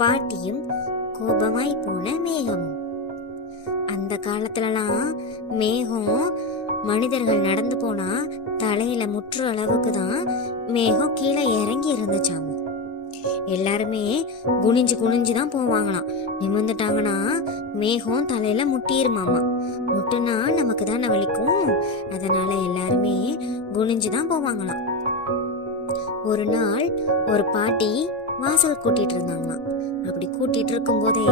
பாட்டியும் கோபமாய் போன மேகமும். அந்த காலத்துலலாம் மேகம் மனிதர்கள் நடந்து போனா தலையில முற்று அளவுக்கு தான் மேகம் கீழே இறங்கி இருந்துச்சாம. எல்லாருமே குனிஞ்சு குனிஞ்சு தான் போவாங்களாம். நிமிர்ந்துட்டாங்கன்னா மேகம் தலையில முட்டிருமாமா. முட்டுனா நமக்கு தானே வலிக்கும், அதனால எல்லாருமே குனிஞ்சு தான் போவாங்களாம். ஒரு நாள் ஒரு பாட்டி வாசல் கூட்டிட்டு இருந்தாங்களாம். அப்படி கூட்டிட்டு இருக்கும் போதே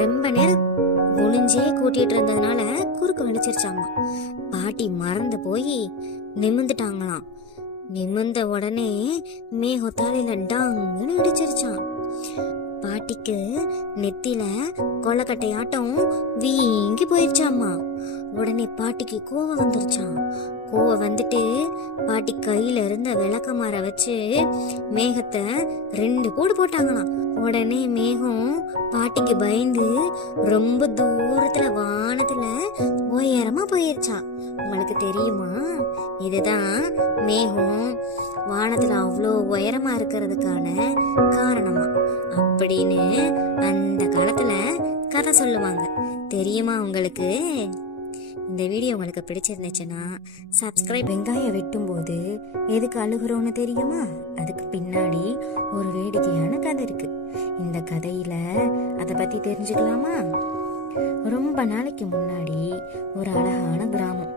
ரொம்ப நேரம் குனிஞ்சே கூட்டிட்டு இருந்ததுனால குறுக்கு வலிச்சிருச்சாமா. பாட்டி மறந்து போய் நிமிர்ந்துட்டாங்களாம். நிமிர்ந்த உடனே மேகம் தலையில டாங்குன்னு இடிச்சிருச்சான். பாட்டிக்கு நெத்தில கொலக்கட்டையாட்டம் வீங்கி போயிடுச்சாமா. உடனே பாட்டிக்கு கோவம் வந்துருச்சான். கோவம் வந்துட்டு பாட்டி கையில இருந்த விளக்கமாற வச்சு மேகத்தை 2 போடு போட்டாங்களாம். உடனே மேகம் பாட்டிக்கு பயந்து ரொம்ப தூரத்துல வானத்துல உயரமா போயிருச்சான். உங்களுக்கு தெரியுமா, இதுதான் மேகம் வானத்துல அவ்வளோ உயரமா இருக்கிறதுக்கான காரணமா அப்படின்னு அந்த காலத்துல கதை சொல்லுவாங்க. தெரியுமா உங்களுக்கு? இந்த வீடியோ உங்களுக்கு பிடிச்சிருந்துச்சுன்னா சப்ஸ்கிரைப். வெங்காயம் வெட்டும் போது எதுக்கு அழுகுறோன்னு தெரியுமா? அதுக்கு பின்னாடி ஒரு வேடிக்கையான கதை இருக்கு. இந்த கதையில அதை பத்தி தெரிஞ்சுக்கலாமா? ரொம்ப நாளைக்கு முன்னாடி ஒரு அழகான கிராமம்.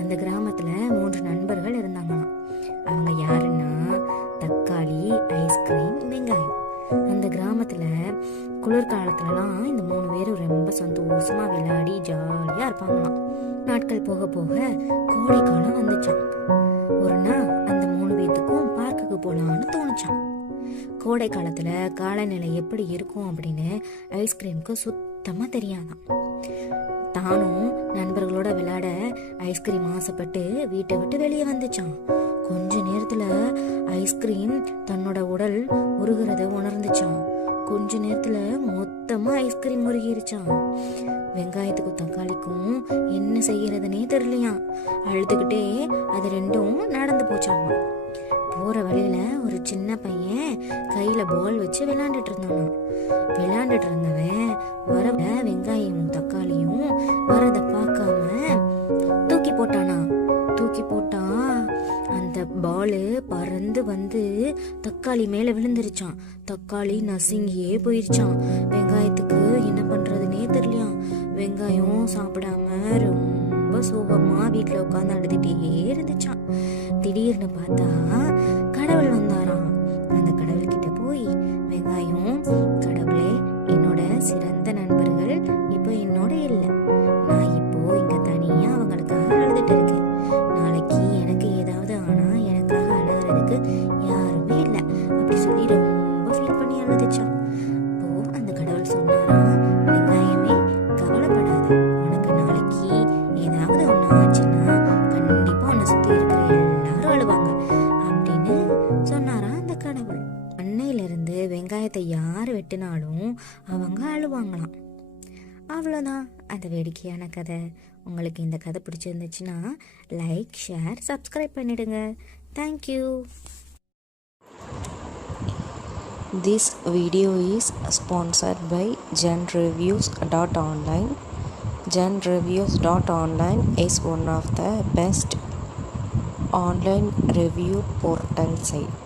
அந்த கிராமத்துல 3 நண்பர்கள் இருந்தாங்களாம். அவங்க யாருன்னா தக்காளி, ஐஸ்கிரீம், வெங்காயம். அந்த கிராமத்துல குளிர்காலத்துலலாம் இந்த 3 பேரும் ரொம்ப சந்தோஷமா விளையாடி ஜாலியா இருப்பாங்களாம். நாட்கள் போக போக கோடை காலம் வந்துச்சான். ஒரு நாள் அந்த 3 பேத்துக்கும் பார்க்குக்கு போலான்னு தோணுச்சான். கோடை காலத்துல காலநிலை எப்படி இருக்கும் அப்படின்னு ஐஸ்கிரீமுக்கு சுத்தமா தெரியாதான். தானும் நண்பர்களோட விளையாட ஐஸ்கிரீம் ஆசைப்பட்டு வீட்டை விட்டு வெளியே வந்துச்சான். கொஞ்ச நேரத்துல ஐஸ்கிரீம் தன்னோட உடல் உருகிறத உணர்ந்துச்சான். கொஞ்ச நேரத்துல மொத்தமா ஐஸ்கிரீம் உருகிருச்சான். வெங்காயத்துக்கும் தக்காளிக்கும் என்ன செய்யறதுனே தெரியலையாம். அழுதுகிட்டே அது 2ம் நடந்து போச்சாமா. போற வழியில ஒரு சின்ன பையன் கையில பால் வச்சு விளையாண்டுட்டு இருந்தானா. விளையாண்டுட்டு இருந்தவன் வர வெங்காயமும் தக்காளியும் வரத பார்க்காம தூக்கி போட்டானா. தூக்கி போட்டா அந்த பாலு பறந்து வந்து தக்காளி மேல விழுந்துருச்சான். தக்காளி நசுங்கியே போயிருச்சான். வெங்காயத்துக்கு என்ன பண்றதுன்னே தெரியலையாம். வெங்காயம் சாப்பிடாம ரொம்ப சோகமா வீட்டுல உட்காந்து அழுதுட்டே இருந்துச்சான். திடீர்னு பார்த்தா கடவுள் வந்தாராம். அந்த கடவுள் கிட்ட போய், வெங்காயம், கடவுளே, என்னோட சிறந்த நண்பர்கள் இப்ப என்னோட இல்லை. நான் இப்போ இங்க தனியா அவங்களுக்காக அழுதுட்டு இருக்கேன். நாளைக்கு எனக்கு ஏதாவது ஆனா எனக்காக அழுகிறதுக்கு யாருமே இல்லை அப்படி சொல்லி ரொம்ப ஃபீல் பண்ணி அழுதுச்சான். அப்போ அந்த கடவுள் சொன்னாரா, வெங்காயமே கவலைப்படாத, உனக்கு நாளைக்கு ஏதாவது ஒண்ணு ஆச்சுன்னா கண்டிப்பா உன்னை சுத்தி இருக்கிற எல்லாரும் அழுவாங்க அப்படின்னு சொன்னாரா அந்த கடவுள். அன்னையில இருந்து வெங்காயத்தை யார் வெட்டினாலும் அவங்க அழுவாங்களாம். அவ்வளோதான் அந்த வேடிக்கையான கதை. உங்களுக்கு இந்த கதை பிடிச்சிருந்துச்சுன்னா லைக், ஷேர், சப்ஸ்கிரைப் பண்ணிடுங்க. Thank you. This video is sponsored by genreviews.online. Genreviews.online is one of the best online review portal site.